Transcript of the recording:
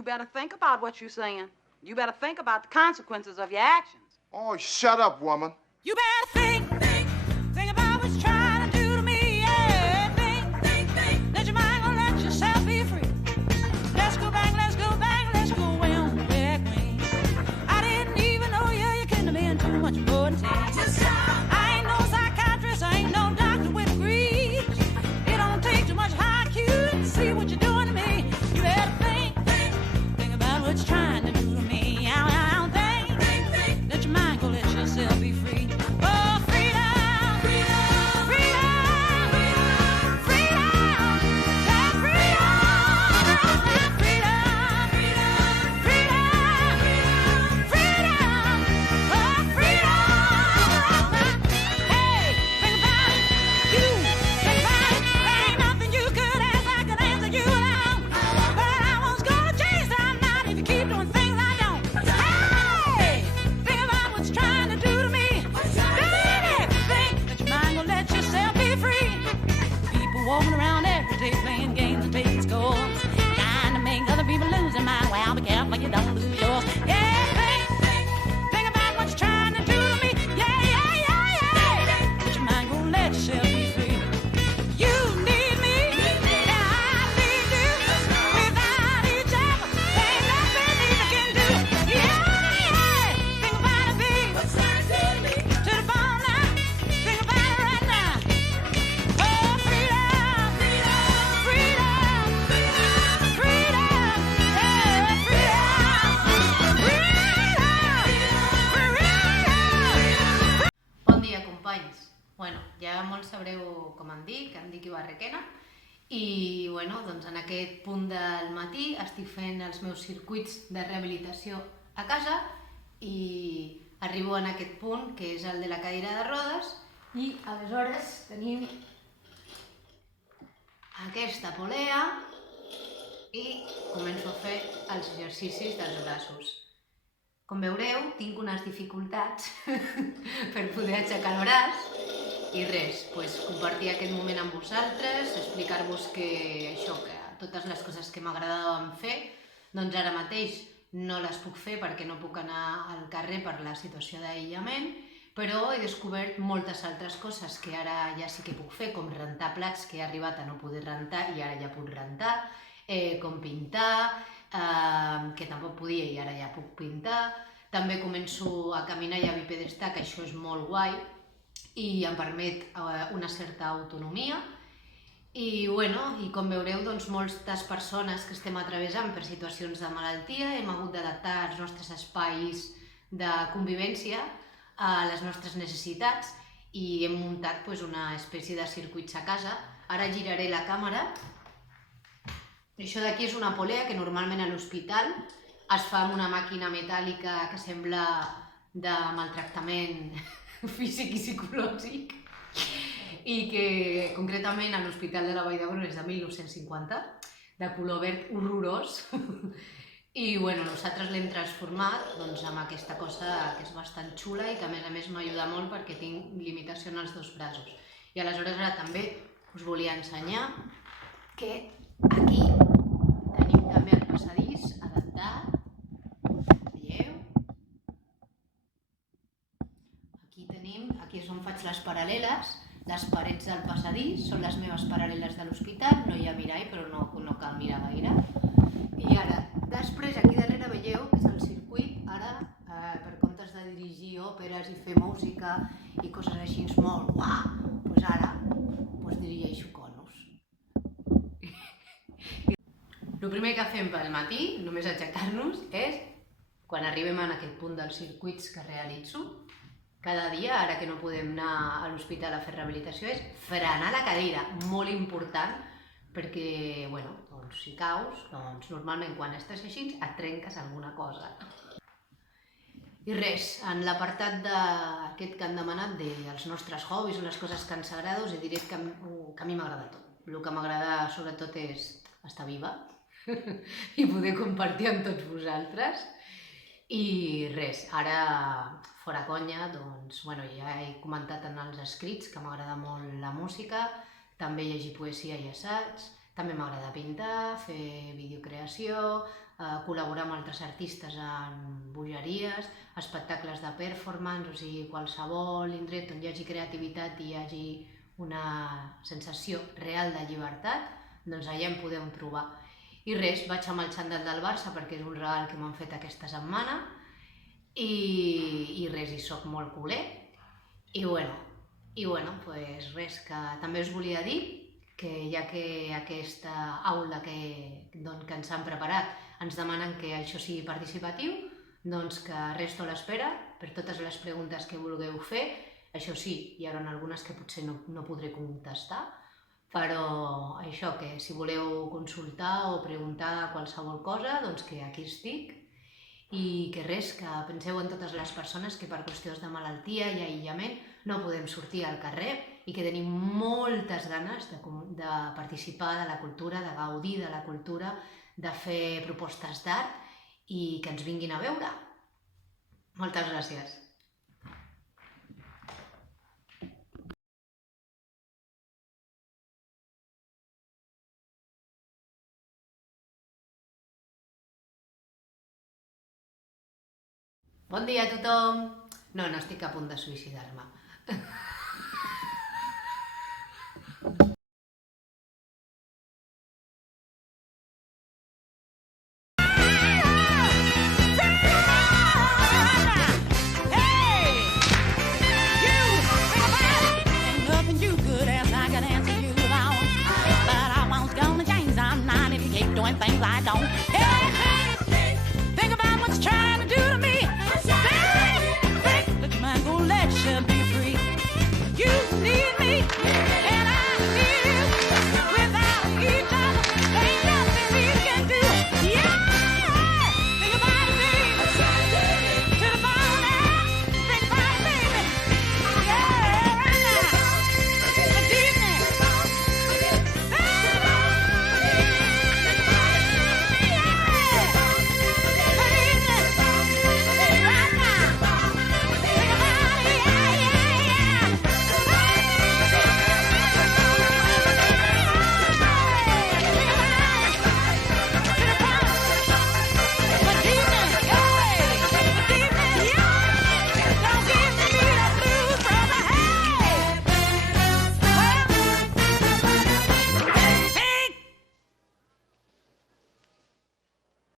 You better think about what you're saying. You better think about the consequences of your actions. Oh, shut up, woman. You better think about what you're trying to do to me, yeah. Think, let your mind go, let yourself be free. Let's go back, let's go way on the back way. I didn't even know you couldn't have been too much more than 10. I ain't no psychiatrist, I ain't no doctor with degrees. It don't take too much IQ to see what you're doing to me. You better think about what you're trying to do to me. Think, let your mind go, let yourself be free. Oh, freedom, freedom, freedom, freedom, freedom, yeah, freedom, freedom, freedom, freedom, freedom, oh, freedom. Hey, think about it, you think about it. There ain't nothing you could ask, I could answer you alone. But I was gonna change that night if you keep doing things I don't. Hey, think about what you're trying to do to me. Baby, think that your mind gonna let yourself be free. People walking around every day playing games and taking scores, trying to make other people lose their mind. Well, be careful you don't lose yours. Yeah, think about what you're trying to do to me. Yeah. But your mind gonna let yourself be free. You need me, and I need you. Without each other, there ain't nothing either can do. Yeah. Think about it, babe. To the bone now. Think about it right now. Oh, freedom, freedom, freedom, freedom, yeah, freedom. Bon dia, companys. Bueno, ja molts sabreu com em dic Iva Requena i bueno, doncs en aquest punt del matí estic fent els meus circuits de rehabilitació a casa i arribo en aquest punt que és el de la cadira de rodes i aleshores tenim aquesta polea i començo a fer els exercicis dels braços. Com veureu, tinc unes dificultats per poder aixecar el braç i res, compartir aquest moment amb vosaltres, explicar-vos que això, que totes les coses que m'agradaven fer, doncs ara mateix no les puc fer perquè no puc anar al carrer per la situació d'aïllament, però he descobert moltes altres coses que ara ja sí que puc fer, com rentar plats que he arribat a no poder rentar i ara ja puc rentar, com pintar, que tampoc podia i ara ja puc pintar. També començo a caminar i a bipedestar, que això és molt guai i em permet una certa autonomia. I com veureu, doncs moltes persones que estem atravessant per situacions de malaltia hem hagut d'adaptar els nostres espais de convivència a les nostres necessitats i hem muntat una espècie de circuits a casa. Ara giraré la càmera. Això d'aquí és una polea que normalment a l'hospital es fa amb una màquina metàl·lica que sembla de maltractament físic i psicològic i que concretament a l'Hospital de la Vall d'Hebron és de 1950, de color verd horrorós i nosaltres l'hem transformat amb aquesta cosa que és bastant xula i que a més m'ajuda molt perquè tinc limitació en els dos braços. I aleshores ara també us volia ensenyar que aquí tenim també el passadís adaptat, veieu? Aquí és on faig les paral·leles, les parets del passadís són les meves paral·leles de l'hospital, no hi ha mirall però no cal mirar gaire. I ara, després aquí darrere veieu que és el circuit, ara per comptes de dirigir òperes i fer música i coses així molt guau, doncs ara dirigeixo conos. El primer que fem pel matí, només aixecar-nos, és quan arribem en aquest punt dels circuits que realitzo cada dia, ara que no podem anar a l'hospital a fer rehabilitació, és frenar la cadira, molt important, perquè, si caus, normalment quan estàs així et trenques alguna cosa. I res, en l'apartat d'aquest que han demanat dels nostres hobbies o les coses que ens agrada, us diré que a mi m'agrada tot. El que m'agrada sobretot és estar viva i poder compartir amb tots vosaltres. I res, ara, fora conya, ja he comentat en els escrits que m'agrada molt la música, també llegir poesia i assaig, També m'agrada pintar, fer videocreació, col·laborar amb altres artistes en bogeries, espectacles de performance, o sigui, qualsevol indret on hi hagi creativitat i hi hagi una sensació real de llibertat, doncs allà em podeu trobar. I res, vaig amb el xandall del Barça perquè és un regal que m'han fet aquesta setmana i res, i soc molt culer. I bueno, pues res, que també us volia dir que ja que aquesta aula que ens han preparat ens demanen que això sigui participatiu, doncs que resto a l'espera per totes les preguntes que vulgueu fer. Això sí, hi haurà algunes que potser no podré contestar, però això, que si voleu consultar o preguntar qualsevol cosa, doncs que aquí estic. I que res, que penseu en totes les persones que per qüestions de malaltia i aïllament no podem sortir al carrer i que tenim moltes ganes de participar de la cultura, de gaudir de la cultura, de fer propostes d'art i que ens vinguin a veure. Moltes gràcies. Bon dia a tothom! No estic a punt de suïcidar-me.